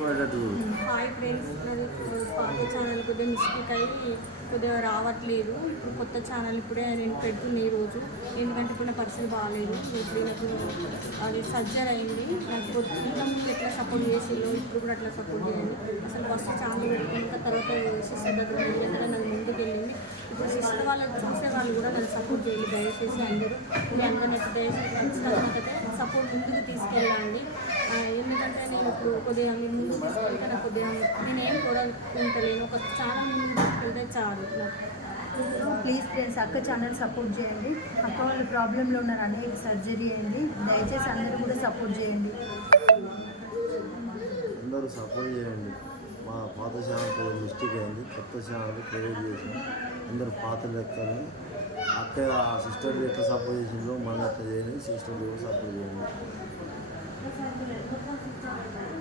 Hi friends, నాది పాత channel కొద్దిగా మిస్టేక్ అయ్యి కొద్దిగా రావట్లేదు. ఇప్పుడు కొత్త ఛానల్ ఇప్పుడే నేను పెడుతుంది ఈరోజు. ఎందుకంటే ఇప్పుడు నా పరిస్థితి బాగాలేదు. ఇప్పుడు నాకు అది సర్జరీ అయింది. నాకు ఇంతకుముందు ఎట్లా సపోర్ట్ చేసిందో ఇప్పుడు కూడా అట్లా సపోర్ట్ చేయండి. అసలు ఫస్ట్ ఛానల్ పెట్టుకున్న తర్వాత సిస్టర్ దగ్గర వెళ్ళి నన్ను ముందుకు వెళ్ళింది. ఇప్పుడు సిస్టర్ వాళ్ళకి చూసే వాళ్ళు కూడా నన్ను సపోర్ట్ చేయాలి దయచేసి అందరూ. మీ అందరినీ దయచేసి ఖచ్చితంగా సపోర్ట్ ముందుకు తీసుకెళ్ళండి. ఎందుకంటే నేను ఇప్పుడు కొద్దిగా మీ ముందు తీసుకెళ్తే నాకు కొద్దిగా నేనేం కోరుకుంటలేను. ఒక ఛానల్ ముందు తీసుకెళ్తే చాలు నాకు. ప్లీజ్ ఫ్రెండ్స్, అక్క ఛానల్ సపోర్ట్ చేయండి. అక్క వాళ్ళు ప్రాబ్లంలో ఉన్నారు, అనేక సర్జరీ అయింది. దయచేసి అందరూ కూడా సపోర్ట్ చేయండి. అందరూ సపోర్ట్ చేయండి. మా పాత ఛానల్ మిస్టేక్ అయింది, కొత్త ఛానల్ క్రియేట్ చేసి అందరూ పాత లెక్కని అక్క సిస్టర్ ఎట్లా సపోర్ట్ చేసిందో మనం ఎట్లా చేయండి, సిస్టర్ సపోర్ట్ చేయండి.